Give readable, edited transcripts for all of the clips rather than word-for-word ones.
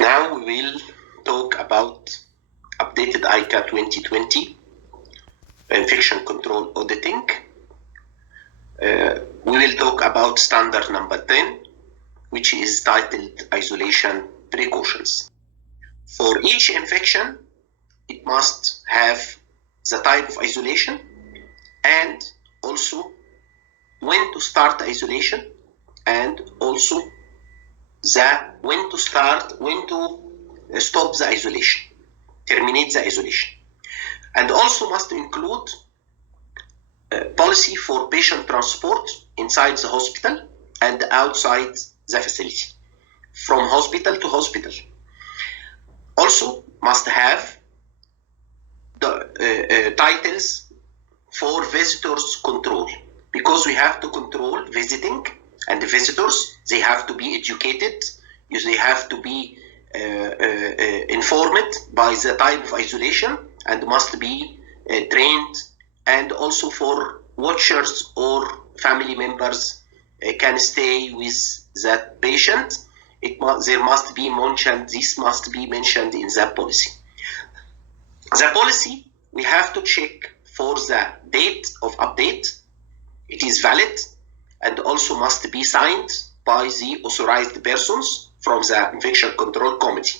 Now we will talk about updated ICA 2020 infection control auditing. We will talk about standard number 10, which is titled isolation precautions. For each infection, it must have the type of isolation and also when to start the isolation and also when to stop the isolation, terminate the isolation. And also must include policy for patient transport inside the hospital and outside the facility, from hospital to hospital. Also must have the titles for visitors control, because we have to control visiting, and the visitors, they have to be educated, they have to be informed by the type of isolation and must be trained, and also for watchers or family members can stay with that patient. This must be mentioned in the policy. The policy, we have to check for the date of update. It is valid and also must be signed by the authorized persons from the Infection Control Committee.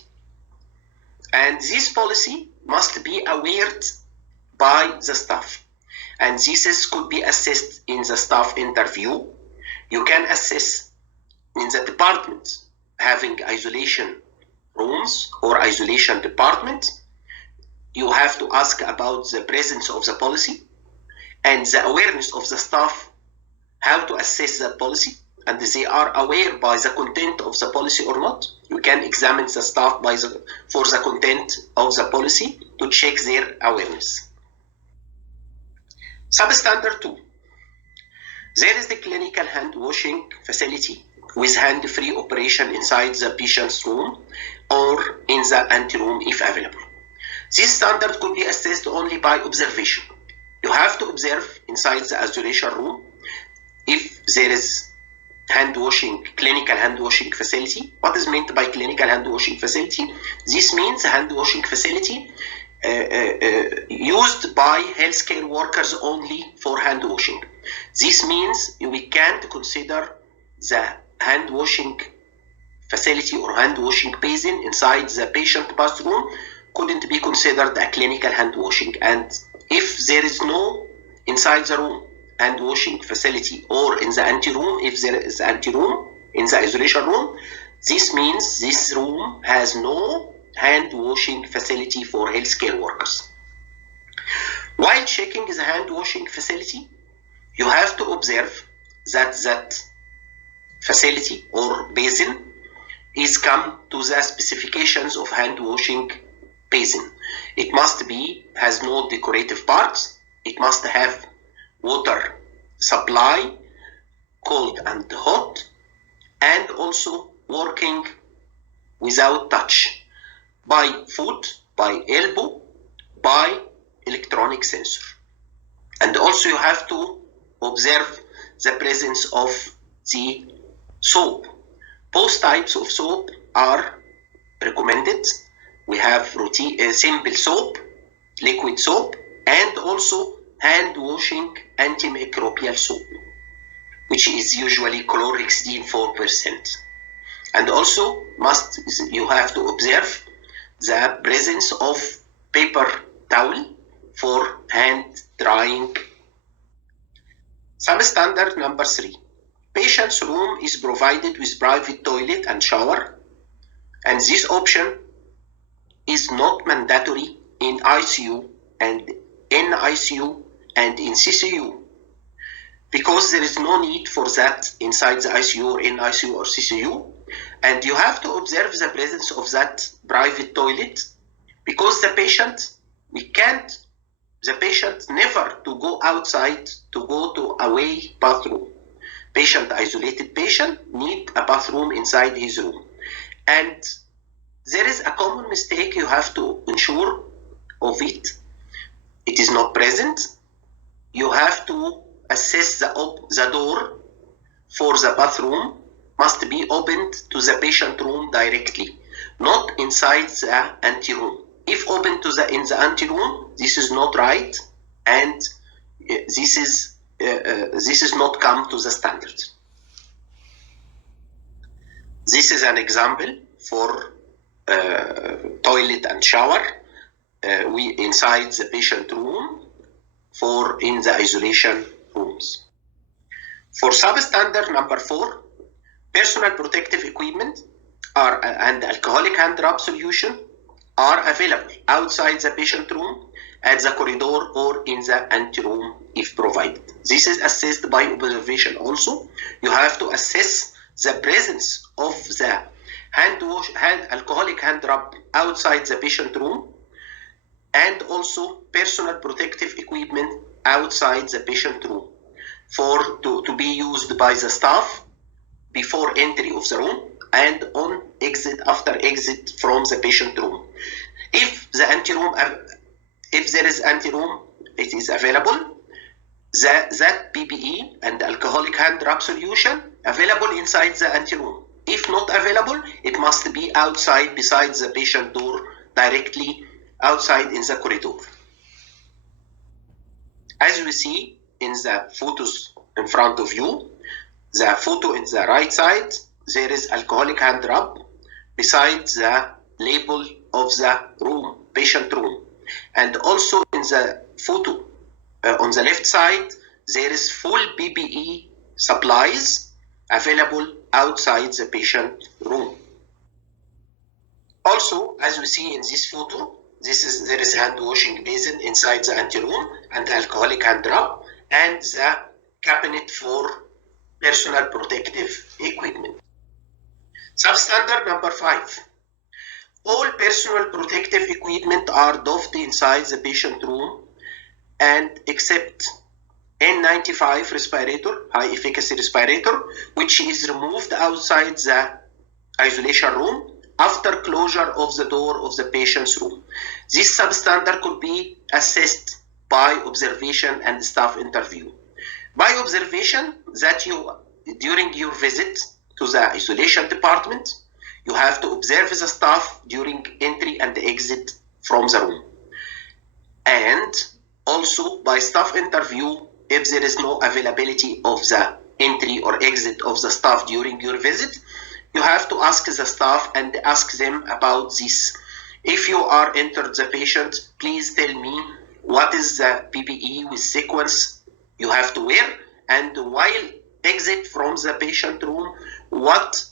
And this policy must be awarded by the staff. And this could be assessed in the staff interview. You can assess in the department having isolation rooms or isolation department. You have to ask about the presence of the policy and the awareness of the staff how to assess that policy, and they are aware by the content of the policy or not. You can examine the staff for the content of the policy to check their awareness. Substandard 2. There is the clinical hand washing facility with hand-free operation inside the patient's room or in the anteroom if available. This standard could be assessed only by observation. You have to observe inside the isolation room if there is clinical hand washing facility. What is meant by clinical hand washing facility? This means hand washing facility used by healthcare workers only for hand washing. This means we can't consider the hand washing facility or hand washing basin inside the patient bathroom couldn't be considered a clinical hand washing. And if there is no inside the room hand washing facility or in the anteroom, if there is anteroom in the isolation room, this means this room has no hand washing facility for healthcare workers. While checking the hand washing facility, you have to observe that facility or basin is come to the specifications of hand washing basin. It has no decorative parts. It must have water supply, cold and hot, and also working without touch, by foot, by elbow, by electronic sensor. And also you have to observe the presence of the soap. Both types of soap are recommended. We have simple soap, liquid soap, and also hand washing antimicrobial soap, which is usually chlorhexidine 4%. And also you have to observe the presence of paper towel for hand drying. Substandard number 3. Patient's room is provided with private toilet and shower, and this option is not mandatory in ICU and in ICU and in CCU, because there is no need for that inside the ICU or in ICU or CCU. And you have to observe the presence of that private toilet, because the patient never to go outside to go to away bathroom. Isolated patient need a bathroom inside his room. And there is a common mistake you have to ensure of it. It is not present. You have to assess the door for the bathroom must be opened to the patient room directly. not inside the anteroom. If open in the anteroom, this is not right, and this is not come to the standard. This is an example for toilet and shower inside the patient room in the isolation rooms. For substandard number 4, personal protective equipment and alcoholic hand rub solution are available outside the patient room, at the corridor, or in the anteroom if provided. This is assessed by observation also. You have to assess the presence of the alcoholic hand rub outside the patient room, and also personal protective equipment outside the patient room to be used by the staff before entry of the room and on exit, after exit from the patient room. If there is anteroom, it is available. That PPE and alcoholic hand rub solution available inside the anteroom. If not available, it must be outside, beside the patient door, directly outside in the corridor. As you see in the photos in front of you, the photo in the right side, there is alcoholic hand rub beside the label of the room, patient room. And also in the photo on the left side, there is full PPE supplies available outside the patient room. Also, as we see in this photo, there is hand washing basin inside the anteroom and alcoholic hand rub and the cabinet for personal protective equipment. Substandard number 5. All personal protective equipment are doffed inside the patient room, and except N95 respirator, high efficacy respirator, which is removed outside the isolation room after closure of the door of the patient's room. This substandard could be assessed by observation and staff interview. By observation, that during your visit to the isolation department, you have to observe the staff during entry and exit from the room. And also by staff interview, if there is no availability of the entry or exit of the staff during your visit, you have to ask the staff and ask them about this. If you are entered the patient, please tell me what is the PPE with sequence you have to wear, and while exit from the patient room, what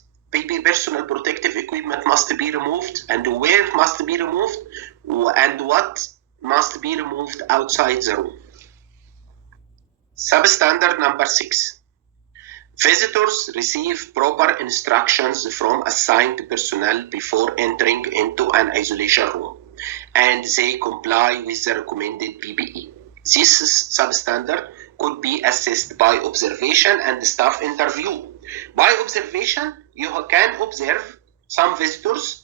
personal protective equipment must be removed and where must be removed, and what must be removed outside the room. Substandard number 6. Visitors receive proper instructions from assigned personnel before entering into an isolation room, and they comply with the recommended PPE. This substandard could be assessed by observation and staff interview. By observation, you can observe some visitors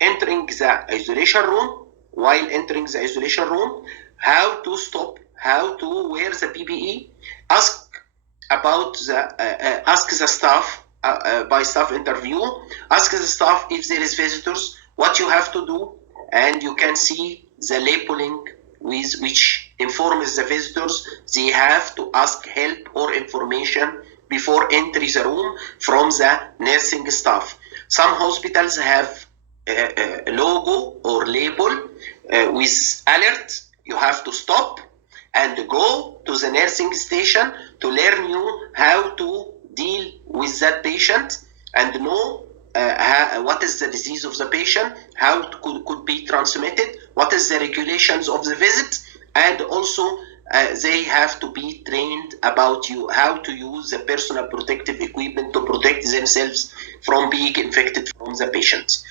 entering the isolation room. While entering the isolation room, how to stop, how to wear the PPE, ask the staff by staff interview, ask the staff if there is visitors, what you have to do, and you can see the labeling with which informs the visitors they have to ask help or information before entering the room from the nursing staff. Some hospitals have a logo or label with alert. You have to stop and go to the nursing station to learn how to deal with that patient and know what is the disease of the patient, how it could be transmitted, what is the regulations of the visit, and also they have to be trained about how to use the personal protective equipment to protect themselves from being infected from the patients.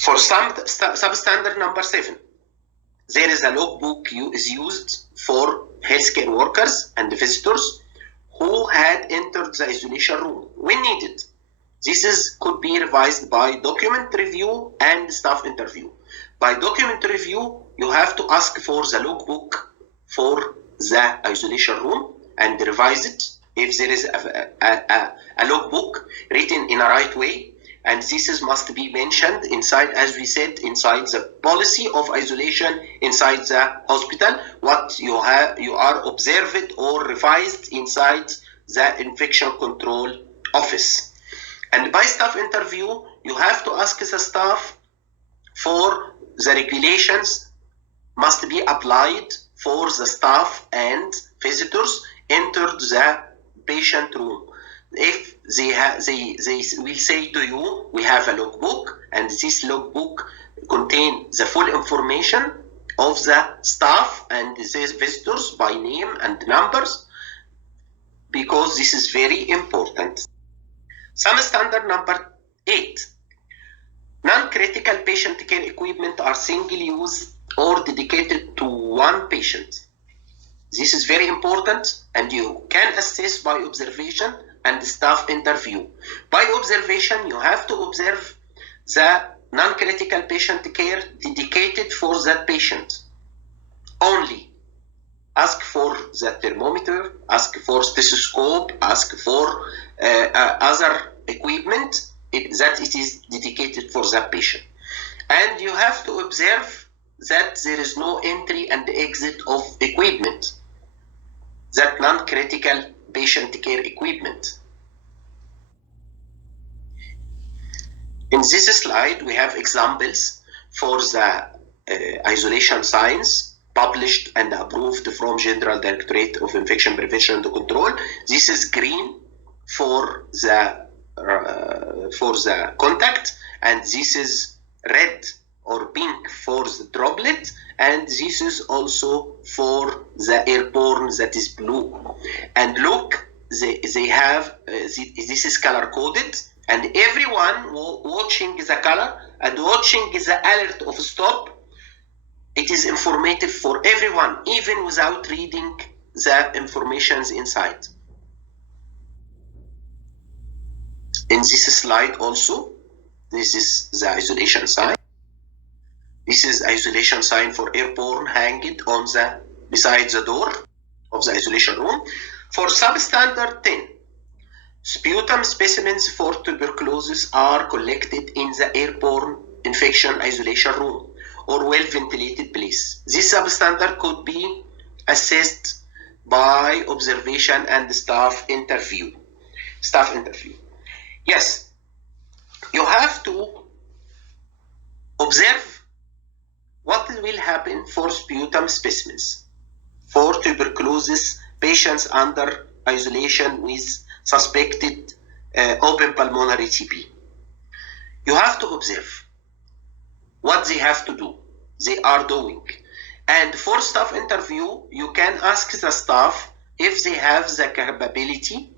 For substandard number 7, there is a logbook is used for healthcare workers and visitors who had entered the isolation room when needed. This could be revised by document review and staff interview. By document review, you have to ask for the logbook for the isolation room and revise it if there is a logbook written in a right way. and this must be mentioned inside, as we said, inside the policy of isolation inside the hospital, what you are observed or revised inside the infection control office. And by staff interview, you have to ask the staff for the regulations must be applied for the staff and visitors entered the patient room. If they will say to you, we have a logbook, and this logbook contains the full information of the staff and the visitors by name and numbers, because this is very important. Some standard number 8. Non-critical patient care equipment are single-use or dedicated to one patient. This is very important, and you can assess by observation and staff interview. By observation, you have to observe the non-critical patient care dedicated for that patient. Only ask for the thermometer, ask for stethoscope, ask for other equipment that it is dedicated for that patient. And you have to observe that there is no entry and exit of equipment, that non-critical patient care equipment. In this slide, we have examples for the isolation signs published and approved from General Directorate of Infection Prevention and Control. This is green for the contact, and this is red or pink for the droplet, and this is also for the airborne, that is blue. And look, they have this is color coded, and everyone watching the color and watching the alert of stop, it is informative for everyone, even without reading the informations inside. In this slide also, this is the isolation sign. This is isolation sign for airborne hanged on the beside the door of the isolation room. For substandard 10, sputum specimens for tuberculosis are collected in the airborne infection isolation room or well-ventilated place. This substandard could be assessed by observation and staff interview. Yes, you have to observe what will happen for sputum specimens for tuberculosis patients under isolation with suspected open pulmonary TB. You have to observe what they have to do, they are doing. And for staff interview, you can ask the staff if they have the capability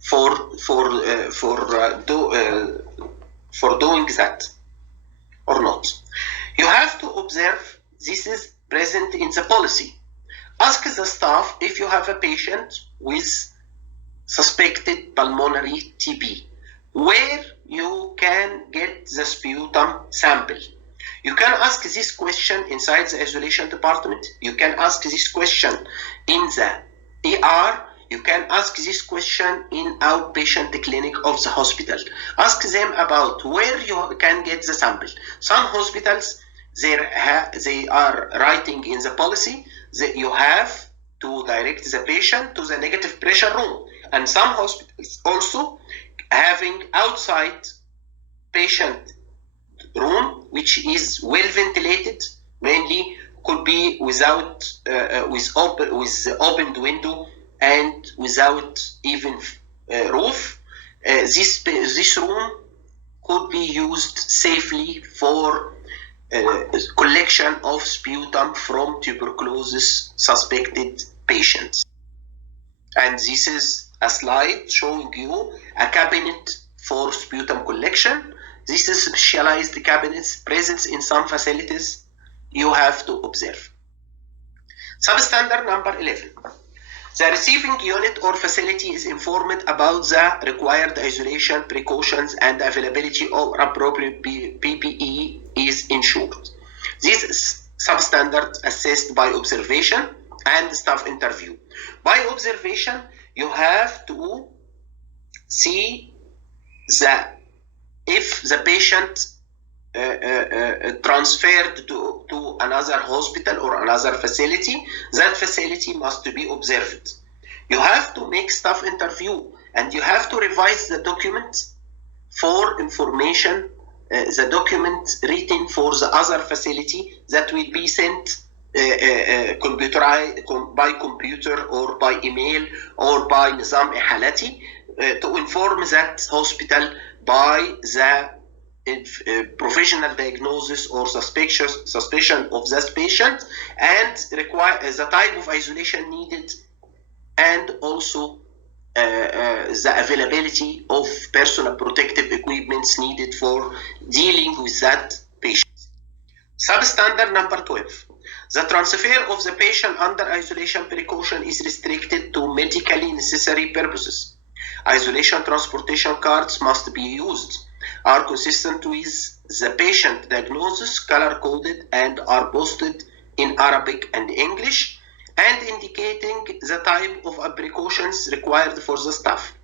for doing that or not. You have to observe this is present in the policy. Ask the staff if you have a patient with suspected pulmonary TB, where you can get the sputum sample. You can ask this question inside the isolation department. You can ask this question in the ER. You can ask this question in outpatient clinic of the hospital. Ask them about where you can get the sample. Some hospitals, they are writing in the policy that you have to direct the patient to the negative pressure room. And some hospitals also having outside patient room, which is well ventilated, mainly could be without with opened window and without even roof. This room could be used safely for collection of sputum from tuberculosis suspected patients. And this is a slide showing you a cabinet for sputum collection. This is specialized cabinets present in some facilities you have to observe. Substandard number 11. The receiving unit or facility is informed about the required isolation precautions and availability of appropriate PPE is ensured. This is substandard assessed by observation and staff interview. By observation, you have to see the if the patient transferred to another hospital or another facility, that facility must be observed. You have to make staff interview and you have to revise the document for information, the document written for the other facility that will be sent by computer or by email or by نظام إحالتي to inform that hospital by the provisional diagnosis or suspicion of that patient and require the type of isolation needed and also the availability of personal protective equipments needed for dealing with that patient. Substandard number 12. The transfer of the patient under isolation precaution is restricted to medically necessary purposes. Isolation transportation cards must be used, are consistent with the patient diagnosis, color-coded, and are posted in Arabic and English, and indicating the type of precautions required for the staff.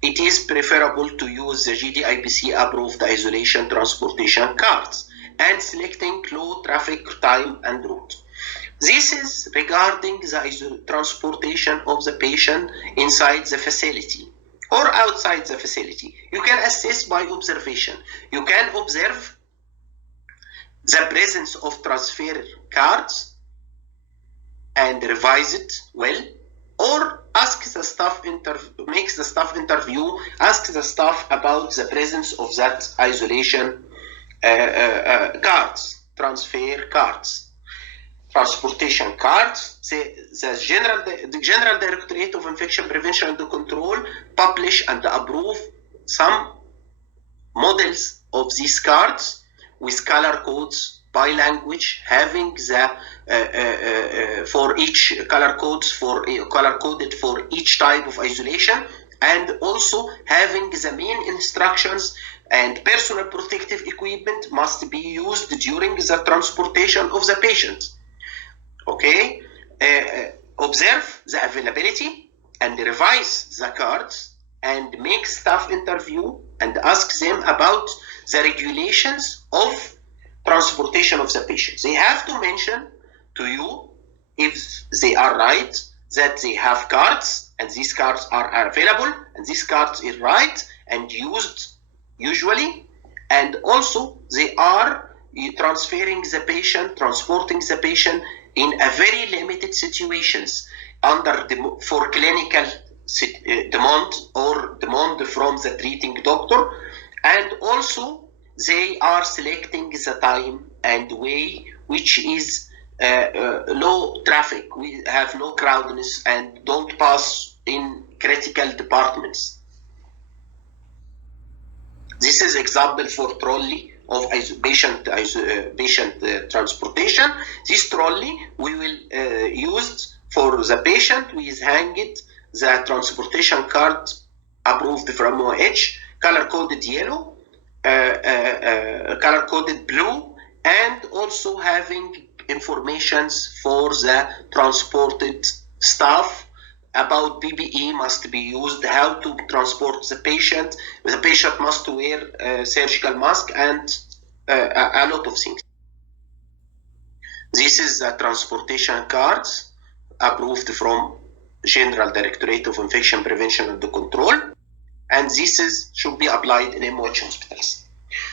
It is preferable to use the GDIPC-approved isolation transportation cards and selecting low traffic time and route. This is regarding the transportation of the patient inside the facility or outside the facility. You can assess by observation. You can observe the presence of transfer cards and revise it well, or ask the staff makes the staff interview, ask the staff about the presence of that isolation cards, transfer cards. Transportation cards. The General Directorate of Infection Prevention and Control publish and approve some models of these cards with color codes by language, having the for each color codes for color coded for each type of isolation, and also having the main instructions and personal protective equipment must be used during the transportation of the patient. Okay, observe the availability and revise the cards and make staff interview and ask them about the regulations of transportation of the patient. They have to mention to you if they are right, that they have cards and these cards are available and these cards are right and used usually, and also they are transporting the patient in a very limited situations for clinical demand or demand from the treating doctor, and also they are selecting the time and way which is low traffic. We have no crowdedness and don't pass in critical departments. This is example for trolley of patient transportation. This trolley we will use for the patient. We hanged the transportation card approved from OH, color-coded yellow, color-coded blue, and also having informations for the transported staff about PPE must be used, how to transport the patient. The patient must wear a surgical mask and a lot of things. This is the transportation cards approved from General Directorate of Infection Prevention and Control, and this should be applied in MOH hospitals.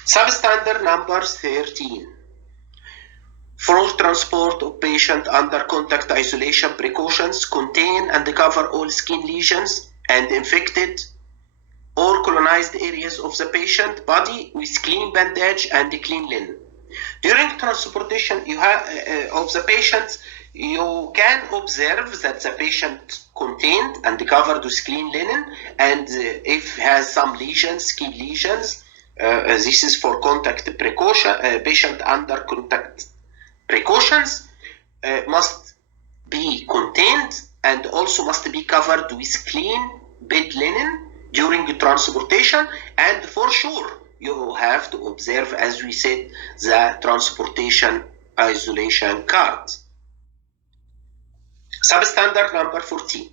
Substandard number 13. For transport of patient under contact isolation precautions contain and cover all skin lesions and infected or colonized areas of the patient body with clean bandage and clean linen. During transportation of the patient, you can observe that the patient contained and covered with clean linen, and if has some lesions, skin lesions, this is for contact precaution. Patient under contact precautions must be contained and also must be covered with clean bed linen during the transportation, and for sure you have to observe, as we said, the transportation isolation card. Substandard number 14.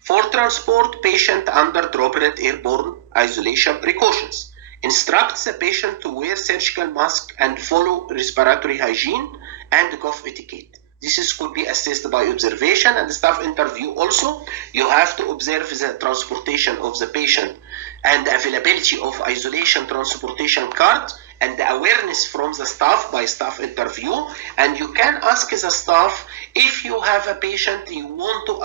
For transport patient under droplet airborne isolation precautions, instruct instruct the patient to wear surgical mask and follow respiratory hygiene and cough etiquette. This could be assessed by observation and staff interview also. You have to observe the transportation of the patient and the availability of isolation transportation card and the awareness from the staff by staff interview. And you can ask the staff if you have a patient you want to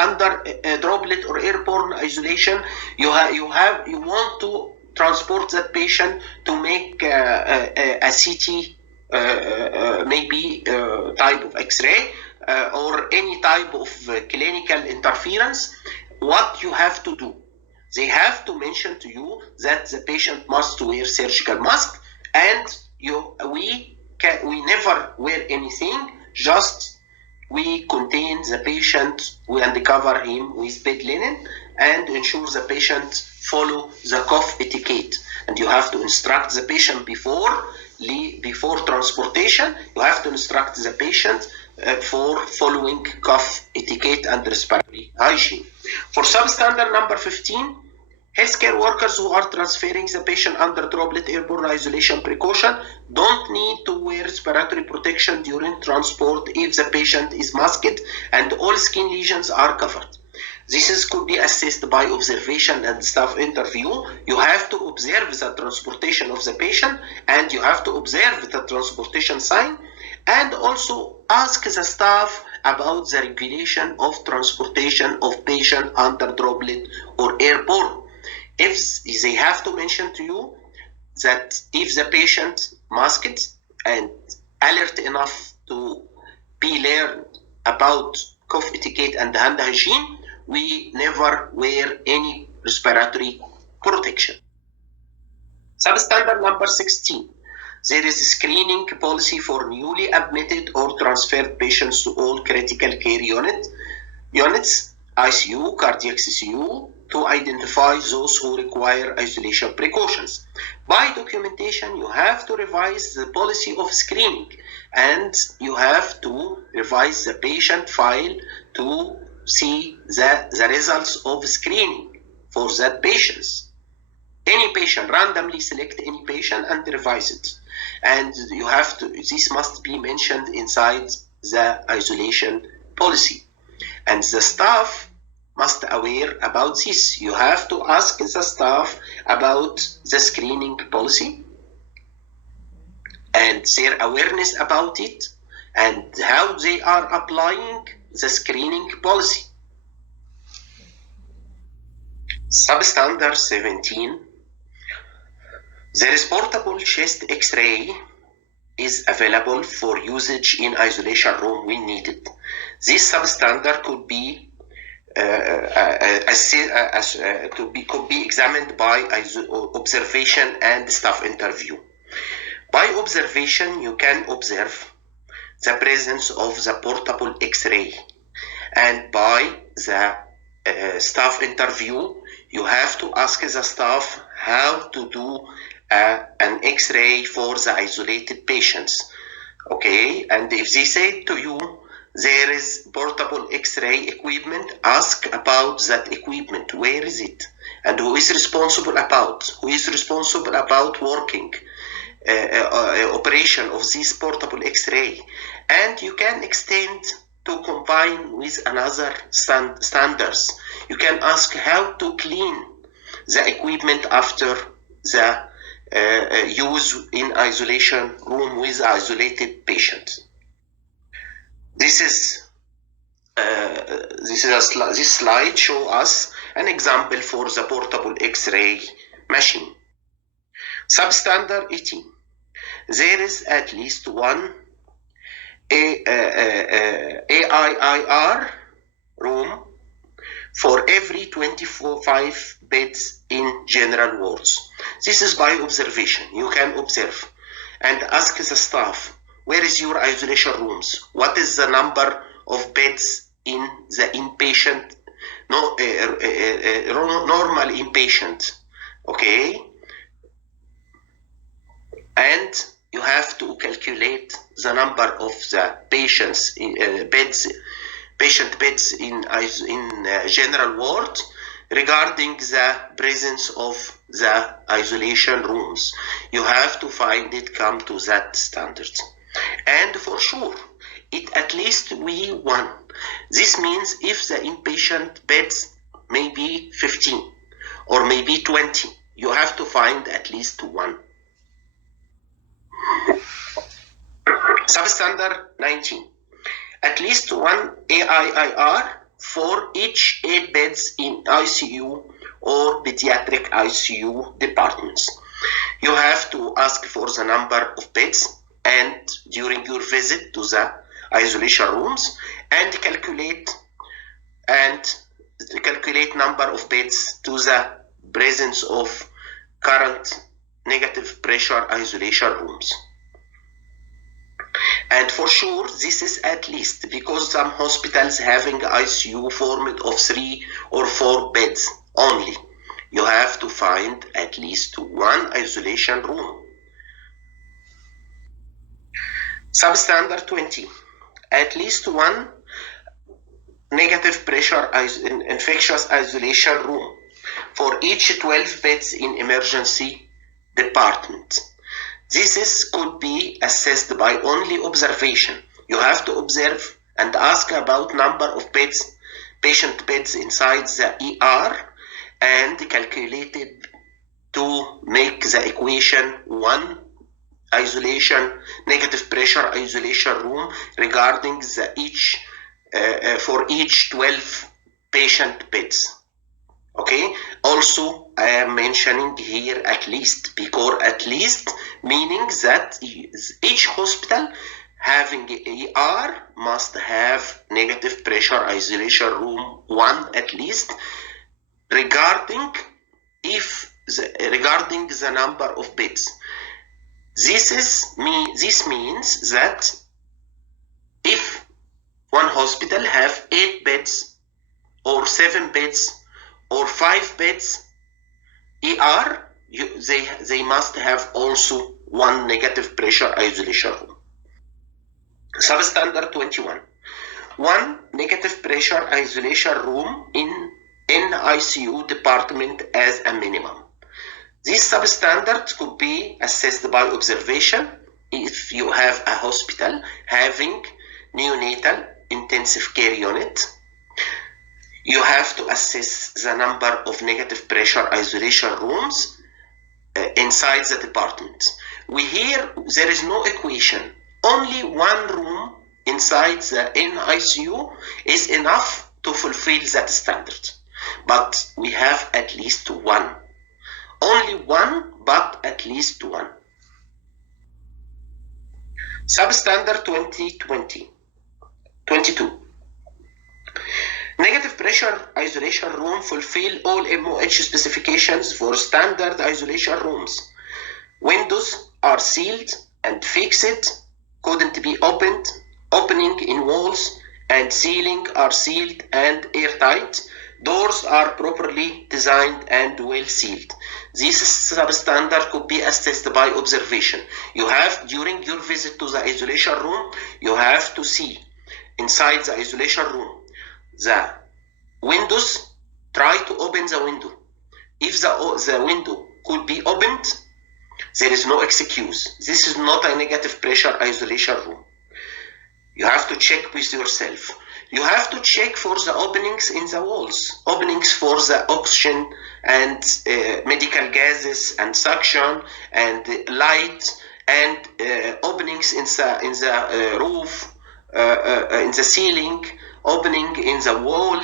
under droplet or airborne isolation, you want to transport that patient to make a CT, maybe type of X-ray or any type of clinical interference. What you have to do, they have to mention to you that the patient must wear surgical mask, and we never wear anything, just we contain the patient and cover him with bed linen and ensure the patient follow the cough etiquette. And you have to instruct the patient before transportation. You have to instruct the patient for following cough etiquette and respiratory hygiene. For substandard number 15, healthcare workers who are transferring the patient under droplet airborne isolation precaution don't need to wear respiratory protection during transport if the patient is masked and all skin lesions are covered. This could be assessed by observation and staff interview. You have to observe the transportation of the patient and you have to observe the transportation sign, and also ask the staff about the regulation of transportation of patient under droplet or airborne. If they have to mention to you that if the patient masked and alert enough to be learned about cough etiquette and hand hygiene, we never wear any respiratory protection. Substandard number 16. There is a screening policy for newly admitted or transferred patients to all critical care units, ICU, cardiac CCU, to identify those who require isolation precautions. By documentation, you have to revise the policy of screening, and you have to revise the patient file to see the results of screening for that patients. Any patient, randomly select any patient and revise it. And you have to, this must be mentioned inside the isolation policy. And the staff must aware about this. You have to ask the staff about the screening policy and their awareness about it and how they are applying the screening policy. Substandard 17. There is portable chest X-ray is available for usage in isolation room when needed. This substandard could be could be examined by observation and staff interview. By observation, you can observe the presence of the portable X-ray, and by the staff interview, you have to ask the staff how to do an X-ray for the isolated patients. Okay, and if they say to you there is portable X-ray equipment, ask about that equipment. Where is it? And who is responsible about? Who is responsible about working operation of this portable X-ray? And you can extend to combine with another standards. You can ask how to clean the equipment after the use in isolation room with isolated patients. This slide shows us an example for the portable X-ray machine. Substandard 18. There is at least one AIIR room for every 25 beds in general wards. This is by observation. You can observe and ask the staff, where is your isolation rooms? What is the number of beds in the inpatient, normal inpatient? Okay? And you have to calculate the number of the patient beds in general ward regarding the presence of the isolation rooms. You have to find it, come to that standard. And for sure, it at least be 1. This means if the inpatient beds may be 15 or maybe 20, you have to find at least 1. Substandard 19. At least 1 AIIR for each 8 beds in ICU or pediatric ICU departments. You have to ask for the number of beds and during your visit to the isolation rooms and calculate number of beds to the presence of current negative pressure isolation rooms. And for sure, this is at least because some hospitals having ICU formed of 3 or 4 beds only. You have to find at least 1 isolation room. Substandard 20. At least 1 negative pressure infectious isolation room for each 12 beds in emergency department. This could be assessed by only observation. You have to observe and ask about number of beds, patient beds inside the ER, and calculated to make the equation 1 isolation, negative pressure isolation room regarding the for each 12 patient beds. Okay, also I am mentioning here at least, because at least meaning that each hospital having ER must have negative pressure isolation room 1 at least, regarding the number of beds. This means that if one hospital have 8 beds or 7 beds or 5 beds ER, they must have also 1 negative pressure isolation room. Substandard 21. 1 negative pressure isolation room in ICU department as a minimum. This substandard could be assessed by observation if you have a hospital having neonatal intensive care unit. You have to assess the number of negative pressure isolation rooms inside the department. There is no equation. Only 1 room inside the NICU is enough to fulfill that standard. But we have at least 1. Only 1, but at least 1. Substandard 22. Negative pressure isolation room fulfill all MOH specifications for standard isolation rooms. Windows are sealed and fixed, couldn't be opened. Opening in walls and ceiling are sealed and airtight. Doors are properly designed and well sealed. This substandard could be assessed by observation. You have, during your visit to the isolation room, you have to see inside the isolation room the windows. Try to open the window. If the window could be opened, there is no excuse. This is not a negative pressure isolation room. You have to check with yourself. You have to check for the openings in the walls, openings for the oxygen and medical gases and suction and light, and openings in the roof, in the ceiling, opening in the wall.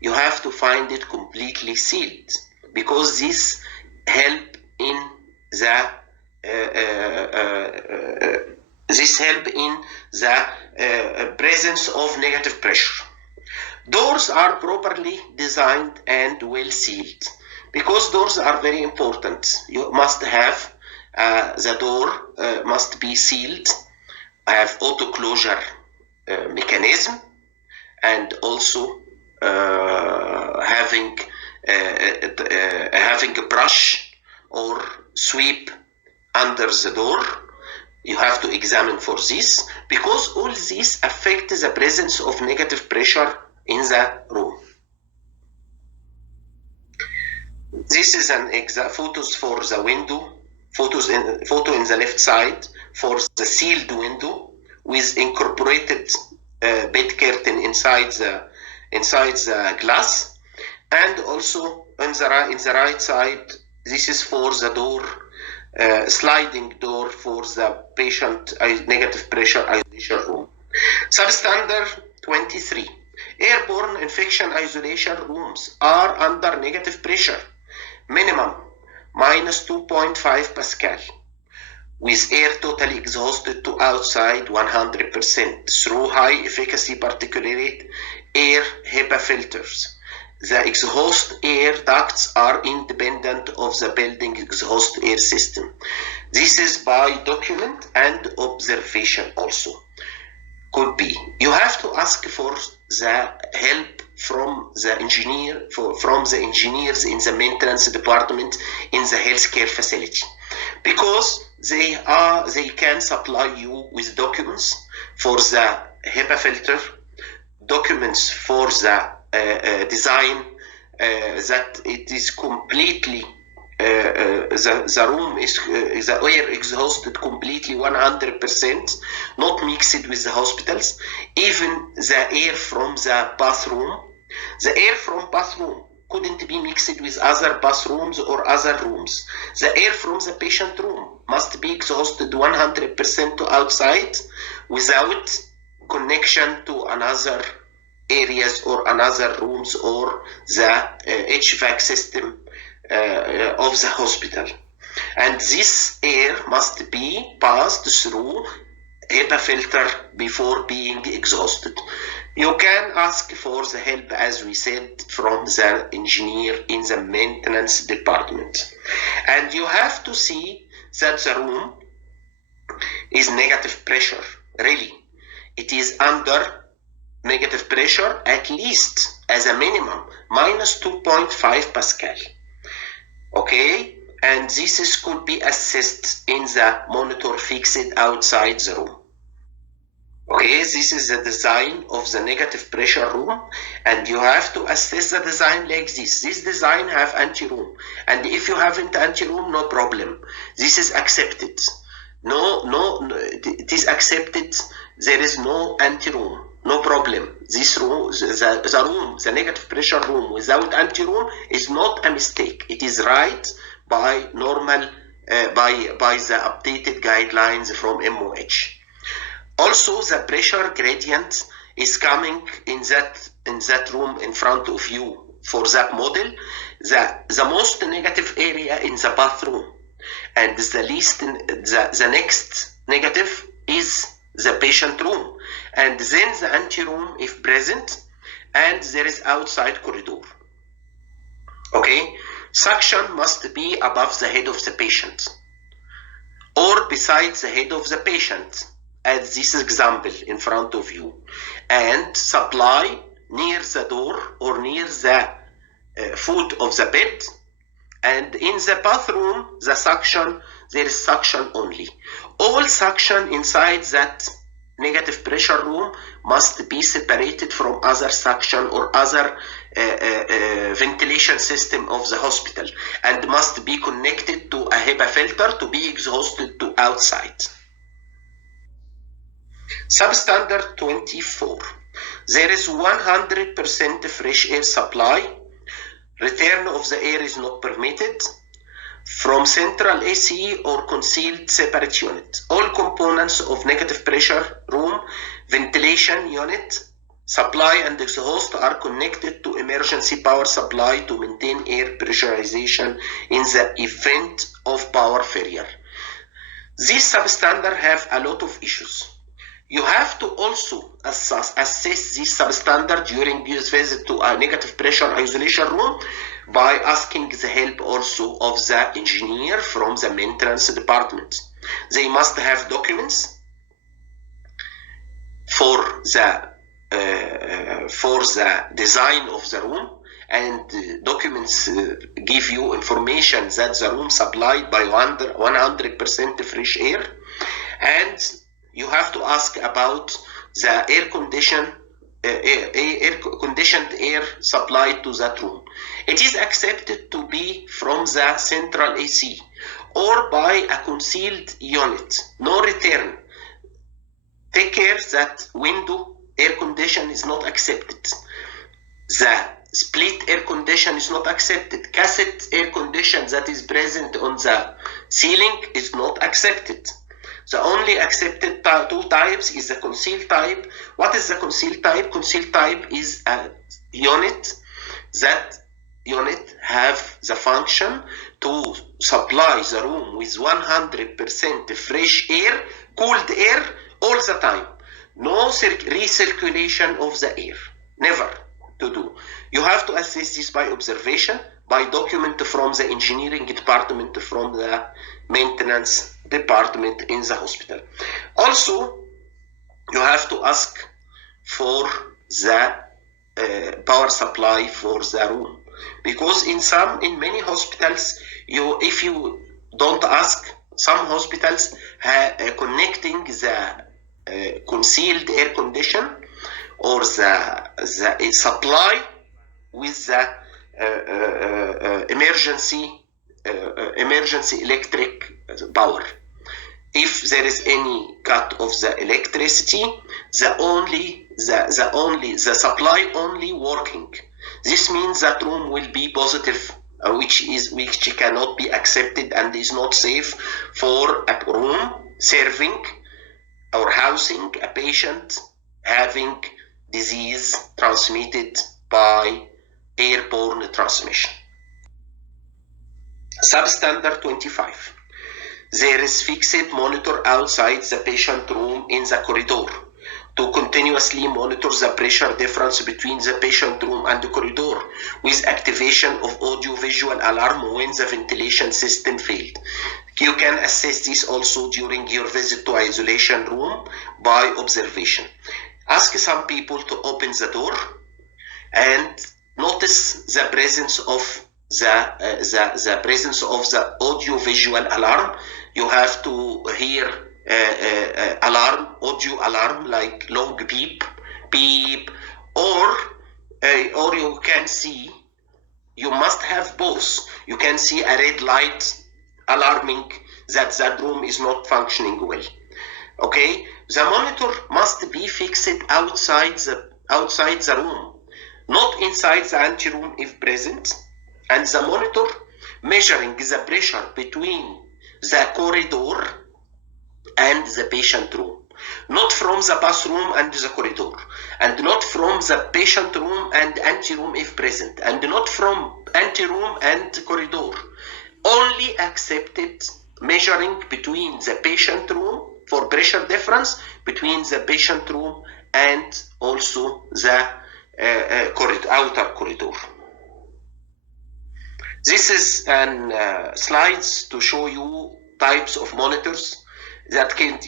You have to find it completely sealed, because this help in the presence of negative pressure. Doors are properly designed and well sealed, because doors are very important. You must have the door must be sealed, have auto closure mechanism, and also having a brush or sweep under the door. You have to examine for this, because all this affects the presence of negative pressure in the room. This is an photos for the window, photo in the left side for the sealed window with incorporated bed curtain inside the glass, and also in the right side, this is for the door, sliding door for the patient negative pressure isolation room. Substandard 23. Airborne infection isolation rooms are under negative pressure, minimum minus 2.5 Pascal, with air totally exhausted to outside 100% through high efficacy particulate air HEPA filters. The exhaust air ducts are independent of the building exhaust air system. This is by document and observation also. Could be. You have to ask for the help from the engineers in the maintenance department in the healthcare facility, because they can supply you with documents for the HEPA filter, documents for the design, that it is completely the room is the air exhausted completely 100%, not mixed with the hospitals. Even the air from the bathroom, couldn't be mixed with other bathrooms or other rooms. The air from the patient room must be exhausted 100% to outside without connection to another areas or another rooms or the HVAC system of the hospital. And this air must be passed through HEPA filter before being exhausted. You can ask for the help, as we said, from the engineer in the maintenance department. And you have to see that the room is negative pressure, really. It is under negative pressure at least as a minimum minus 2.5 Pascal. Okay, and this could be assessed in the monitor fixed outside the room. Okay, this is the design of the negative pressure room, and you have to assess the design like this. This design have anti-room, and if you haven't anti-room, no problem. This is accepted. It is accepted. There is no anti-room. No problem. This room, the negative pressure room without anti-room is not a mistake. It is right by normal, by the updated guidelines from MOH. Also, the pressure gradient is coming in that room in front of you for that model. The most negative area in the bathroom, and the next negative is the patient room, and then the anteroom if present, and there is outside corridor. Okay, suction must be above the head of the patient or beside the head of the patient, as this example in front of you, and supply near the door or near the foot of the bed. And in the bathroom, the suction, there is suction only. All suction inside that negative pressure room must be separated from other suction or other ventilation system of the hospital, and must be connected to a HEPA filter to be exhausted to outside. Substandard 24. There is 100% fresh air supply. Return of the air is not permitted from central AC or concealed separate unit. All components of negative pressure room ventilation unit, supply and exhaust are connected to emergency power supply to maintain air pressurization in the event of power failure. These substandards have a lot of issues. You have to also assess this substandard during this visit to a negative pressure isolation room by asking the help also of the engineer from the maintenance department. They must have documents for the design of the room, and documents give you information that the room supplied by 100% fresh air, and you have to ask about the air condition conditioned air supplied to that room. It is accepted to be from the central AC or by a concealed unit. No return. Take care that window air condition is not accepted. The split air condition is not accepted. Cassette air condition that is present on the ceiling is not accepted. The only accepted two types is the concealed type. What is the concealed type? Concealed type is a unit that unit have the function to supply the room with 100% fresh air, cooled air all the time. No recirculation of the air. Never to do. You have to assess this by observation, by document from the engineering department, from the maintenance department in the hospital. Also, you have to ask for the power supply for the room, because in many hospitals, if you don't ask, some hospitals connecting the concealed air condition or the supply with the emergency electric power. If there is any cut of the electricity, the supply only working. This means that room will be positive, which cannot be accepted and is not safe for a room serving or housing a patient having disease transmitted by airborne transmission. Substandard 25. There is fixed monitor outside the patient room in the corridor to continuously monitor the pressure difference between the patient room and the corridor with activation of audio-visual alarm when the ventilation system failed. You can assess this also during your visit to isolation room by observation. Ask some people to open the door and notice the presence of the presence of the audio-visual alarm. You have to hear audio alarm like long beep, or you can see. You must have both. You can see a red light alarming that room is not functioning well. Okay, the monitor must be fixed outside the room, not inside the anteroom if present, and the monitor measuring the pressure between the corridor and the patient room, not from the bathroom and the corridor, and not from the patient room and anteroom if present, and not from anteroom and corridor. Only accepted measuring between the patient room for pressure difference between the patient room and also the outer corridor. This is slides to show you types of monitors that can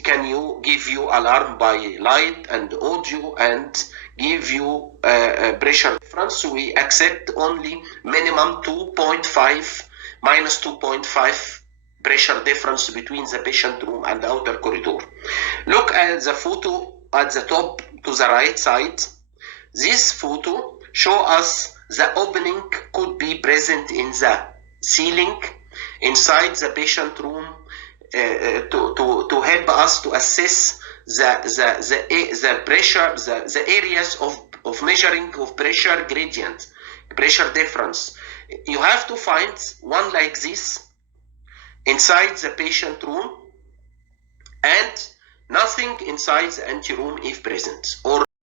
give you alarm by light and audio and give you pressure difference. So we accept only minimum 2.5 minus 2.5 pressure difference between the patient room and the outer corridor. Look at the photo at the top to the right side. This photo shows us the opening could be present in the ceiling inside the patient room to help us to assess the pressure, the areas of measuring of pressure gradient, pressure difference. You have to find one like this inside the patient room and nothing inside the anteroom if present, or